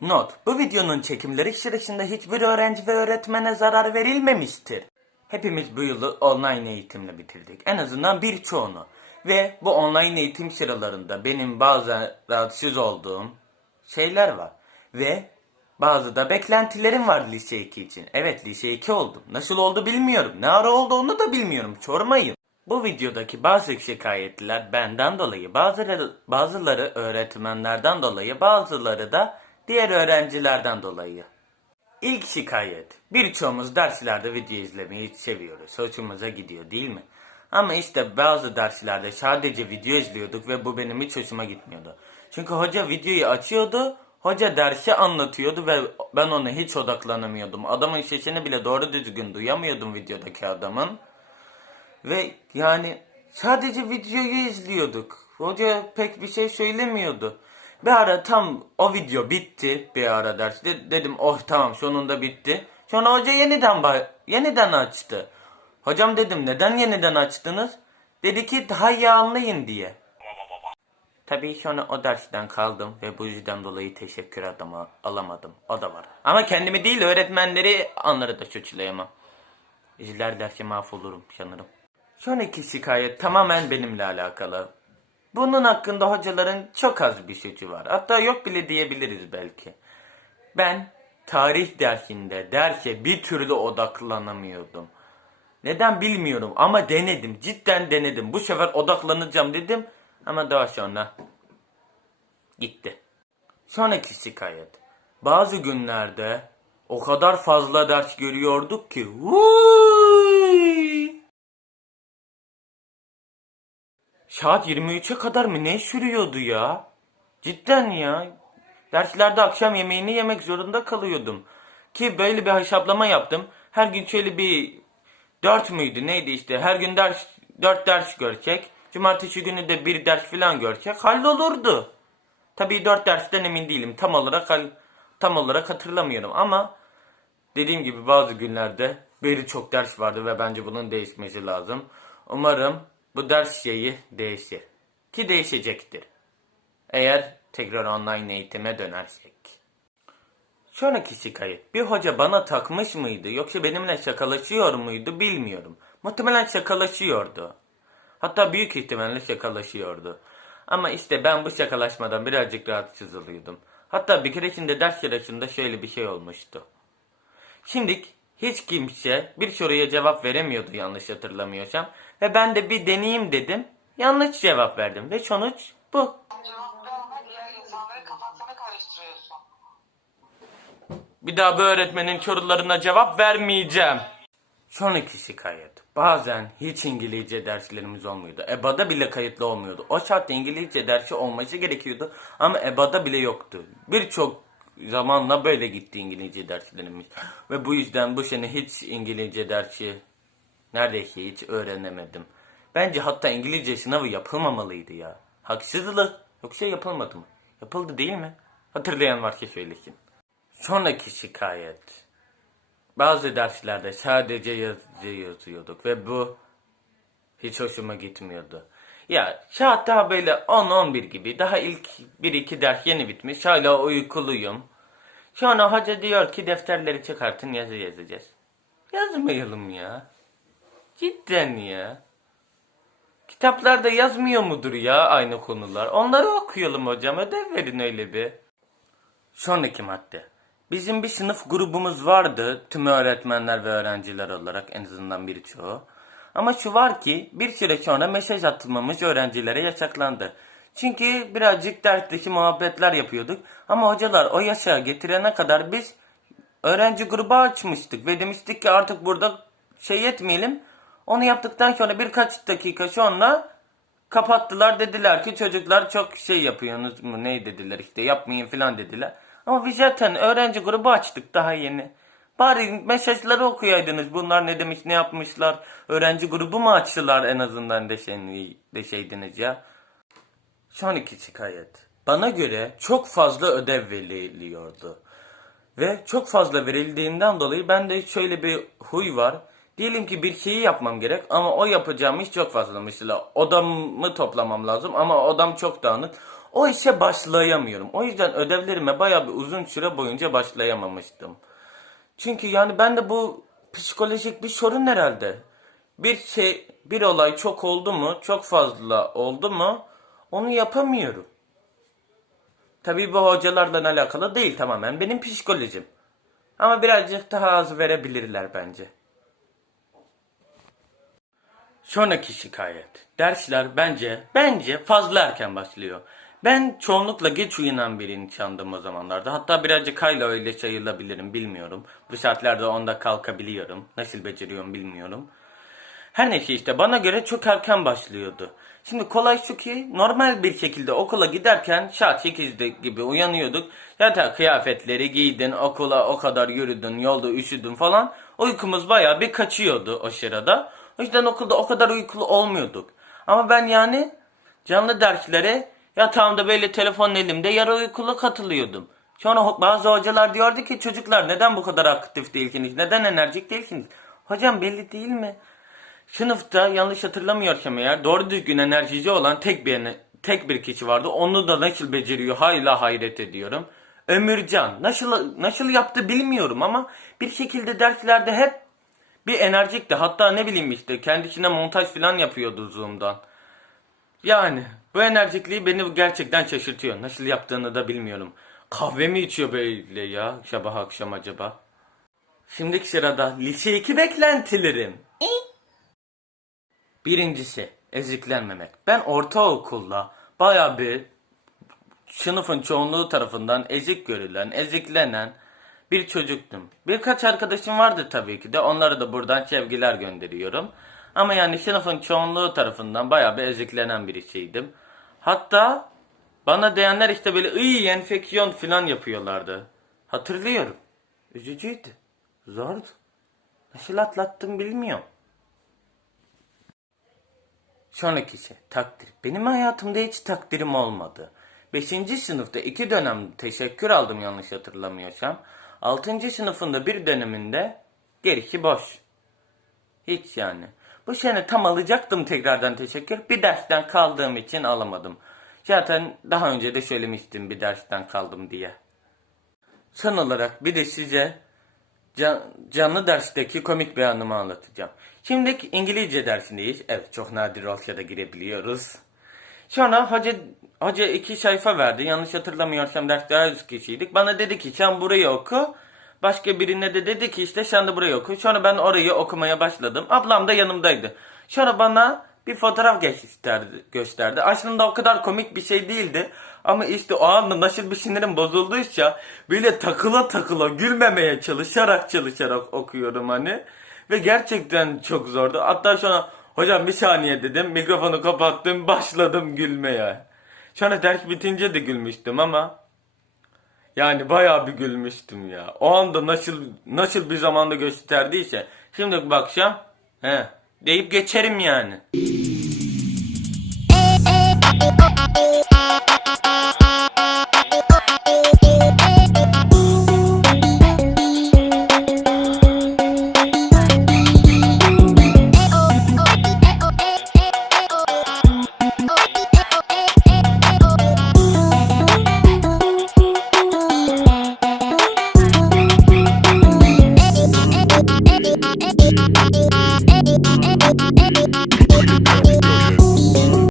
Not, bu videonun çekimleri sırasında hiçbir öğrenci ve öğretmene zarar verilmemiştir. Hepimiz bu yılı online eğitimle bitirdik. En azından birçoğunu. Ve bu online eğitim sıralarında benim bazen rahatsız olduğum şeyler var. Ve bazı da beklentilerim var lise 2 için. Evet lise 2 oldum. Nasıl oldu bilmiyorum. Ne ara oldu onu da bilmiyorum. Çormayım. Bu videodaki bazı şikayetler benden dolayı, bazıları, bazıları öğretmenlerden dolayı, bazıları da diğer öğrencilerden dolayı. İlk şikayet. Birçoğumuz derslerde video izlemeyi seviyoruz. Hoşumuza gidiyor değil mi? Ama işte bazı derslerde sadece video izliyorduk ve bu benim hiç hoşuma gitmiyordu. Çünkü hoca videoyu açıyordu, hoca dersi anlatıyordu ve ben ona hiç odaklanamıyordum. Adamın sesini bile doğru düzgün duyamıyordum videodaki adamın. Ve yani sadece videoyu izliyorduk. Hoca pek bir şey söylemiyordu. Bir ara tam o video bitti bir ara derste. Dedim oh tamam sonunda bitti. Sonra hoca yeniden yeniden açtı. Hocam dedim neden yeniden açtınız? Dedi ki daha iyi anlayın diye. Tabii sonra o dersten kaldım ve bu yüzden dolayı teşekkür adamı alamadım. O da var. Ama kendimi değil öğretmenleri anları da suçlayamam. İzler derse mahvolurum sanırım. Sonraki şikayet tamamen benimle alakalı. Bunun hakkında hocaların çok az bir suçu var. Hatta yok bile diyebiliriz belki. Ben tarih dersinde derse bir türlü odaklanamıyordum. Neden bilmiyorum ama denedim. Cidden denedim. Bu sefer odaklanacağım dedim ama daha sonra gitti. Sonraki şikayet. Bazı günlerde o kadar fazla ders görüyorduk ki. Vuuuy! Saat 23'e kadar mı ne sürüyordu ya? Cidden ya. Derslerde akşam yemeğini yemek zorunda kalıyordum. Ki böyle bir hesaplama yaptım. Her gün şöyle bir 4 müydü neydi işte her gün ders 4 ders görecek. Cumartesi günü de bir ders falan görecek. Hallolurdu. Tabii 4 dersten emin değilim. Tam olarak tam olarak hatırlamıyorum ama dediğim gibi bazı günlerde beri çok ders vardı ve bence bunun değişmesi lazım. Umarım bu ders şeyi değişir. Ki değişecektir. Eğer tekrar online eğitime dönersek. Sonraki şikayet. Bir hoca bana takmış mıydı yoksa benimle şakalaşıyor muydu bilmiyorum. Muhtemelen şakalaşıyordu. Hatta büyük ihtimalle şakalaşıyordu. Ama işte ben bu şakalaşmadan birazcık rahatsız oluyordum. Hatta bir keresinde ders sırasında şöyle bir şey olmuştu. Şimdi hiç kimse bir soruya cevap veremiyordu yanlış hatırlamıyorsam. Ve ben de bir deneyeyim dedim. Yanlış cevap verdim ve sonuç bu. Bir daha bu öğretmenin sorularına cevap vermeyeceğim. Sonraki şikayet. Bazen hiç İngilizce derslerimiz olmuyordu. EBA'da bile kayıtlı olmuyordu. O şartta İngilizce dersi olması gerekiyordu ama EBA'da bile yoktu. Birçok zamanla böyle gitti İngilizce derslerimiz. Ve bu yüzden bu sene hiç İngilizce dersi neredeyse hiç öğrenemedim. Bence hatta İngilizce sınavı yapılmamalıydı ya. Haksızlık. Yoksa yapılmadı mı? Yapıldı değil mi? Hatırlayan varsa söylesin. Sonraki şikayet. Bazı derslerde sadece yazıcı yazıyorduk ve bu hiç hoşuma gitmiyordu. Ya daha böyle 10-11 gibi daha ilk 1-2 ders yeni bitmiş hala uykuluyum. Sonra hoca diyor ki defterleri çıkartın yazı yazacağız. Yazmayalım ya. Cidden ya. Kitaplarda yazmıyor mudur ya aynı konular? Onları okuyalım hocam ödev verin öyle bir. Sonraki madde. Bizim bir sınıf grubumuz vardı. Tüm öğretmenler ve öğrenciler olarak en azından birçoğu. Ama şu var ki bir süre sonra mesaj atılmamış öğrencilere yasaklandı. Çünkü birazcık ders dışı muhabbetler yapıyorduk. Ama hocalar o yasağı getirene kadar biz öğrenci grubu açmıştık. Ve demiştik ki artık burada şey etmeyelim. Onu yaptıktan sonra birkaç dakika sonra kapattılar dediler ki çocuklar çok şey yapıyorsunuz mu ne dediler işte yapmayın falan dediler. Ama biz zaten öğrenci grubu açtık daha yeni. Bari mesajları okuyaydınız bunlar ne demiş ne yapmışlar. Öğrenci grubu mu açtılar en azından deşen, deşeydiniz ya. Sonraki şikayet. Bana göre çok fazla ödev veriliyordu. Ve çok fazla verildiğinden dolayı bende şöyle bir huy var. Diyelim ki bir şeyi yapmam gerek ama o yapacağım iş çok fazla. Mesela odamı toplamam lazım ama odam çok dağınık. o işe başlayamıyorum. O yüzden ödevlerime bayağı bir uzun süre boyunca başlayamamıştım. Çünkü yani ben de bu psikolojik bir sorun herhalde. Bir şey, bir olay çok oldu mu, çok fazla oldu mu onu yapamıyorum. Tabii bu hocalarla alakalı değil tamamen benim psikolojim. Ama birazcık daha az verebilirler bence. Sonraki şikayet. Dersler bence, bence fazla erken başlıyor. Ben çoğunlukla geç uyunan bir insandım o zamanlarda. Hatta birazcık hala öyle sayılabilirim bilmiyorum. Bu saatlerde onda kalkabiliyorum. Nasıl beceriyorum bilmiyorum. Her neyse işte bana göre çok erken başlıyordu. Şimdi kolay şu ki normal bir şekilde okula giderken saat 8'de gibi uyanıyorduk. Zaten kıyafetleri giydin, okula o kadar yürüdün, yolda üşüdün falan. Uykumuz bayağı bir kaçıyordu o sırada. O yüzden okulda o kadar uykulu olmuyorduk. Ama ben yani canlı derslere yatağımda böyle telefon elimde yarı uykulu katılıyordum. Sonra bazı hocalar diyordu ki çocuklar neden bu kadar aktif değilsiniz? Neden enerjik değilsiniz? Hocam belli değil mi? Sınıfta yanlış hatırlamıyorsam eğer doğru düzgün enerjici olan tek bir tek bir kişi vardı. Onu da nasıl beceriyor hala hayret ediyorum. Ömürcan. Nasıl nasıl yaptı bilmiyorum ama bir şekilde derslerde hep bir enerjikti. Hatta ne bileyim işte kendisine montaj falan yapıyordu Zoom'dan. Yani bu enerjikliği beni gerçekten şaşırtıyor. Nasıl yaptığını da bilmiyorum. Kahve mi içiyor böyle ya sabah akşam acaba? Şimdiki sırada lise 2 beklentilerim. Birincisi eziklenmemek. Ben ortaokulda baya bir sınıfın çoğunluğu tarafından ezik görülen, eziklenen bir çocuktum. Birkaç arkadaşım vardı tabii ki de onlara da buradan sevgiler gönderiyorum. Ama yani sınıfın çoğunluğu tarafından baya bir eziklenen birisiydim. Hatta bana diyenler işte böyle iyi enfeksiyon falan yapıyorlardı. Hatırlıyorum. Üzücüydü. Zordu. Nasıl atlattım bilmiyorum. Sonraki şey takdir. Benim hayatımda hiç takdirim olmadı. Beşinci sınıfta iki dönem teşekkür aldım yanlış hatırlamıyorsam. Altıncı sınıfında bir döneminde gerisi boş. Hiç yani. Bu sene tam alacaktım tekrardan teşekkür. Bir dersten kaldığım için alamadım. Zaten daha önce de söylemiştim bir dersten kaldım diye. Son olarak bir de size can- canlı dersteki komik bir anımı anlatacağım. Şimdi İngilizce dersindeyiz. Evet çok nadir olsa da girebiliyoruz. Sonra hoca, hoca iki sayfa verdi. Yanlış hatırlamıyorsam derste daha yüz kişiydik. Bana dedi ki sen burayı oku. Başka birine de dedi ki işte sen de burayı oku. Sonra ben orayı okumaya başladım. Ablam da yanımdaydı. Sonra bana bir fotoğraf gösterdi, gösterdi. Aslında o kadar komik bir şey değildi. Ama işte o anda nasıl bir sinirim bozulduysa böyle takıla takıla gülmemeye çalışarak çalışarak okuyorum hani. Ve gerçekten çok zordu. Hatta sonra hocam bir saniye dedim. Mikrofonu kapattım başladım gülmeye. Sonra ders bitince de gülmüştüm ama yani bayağı bir gülmüştüm ya. O anda nasıl nasıl bir zamanda gösterdiyse. Şimdi bakacağım. He. Deyip geçerim yani.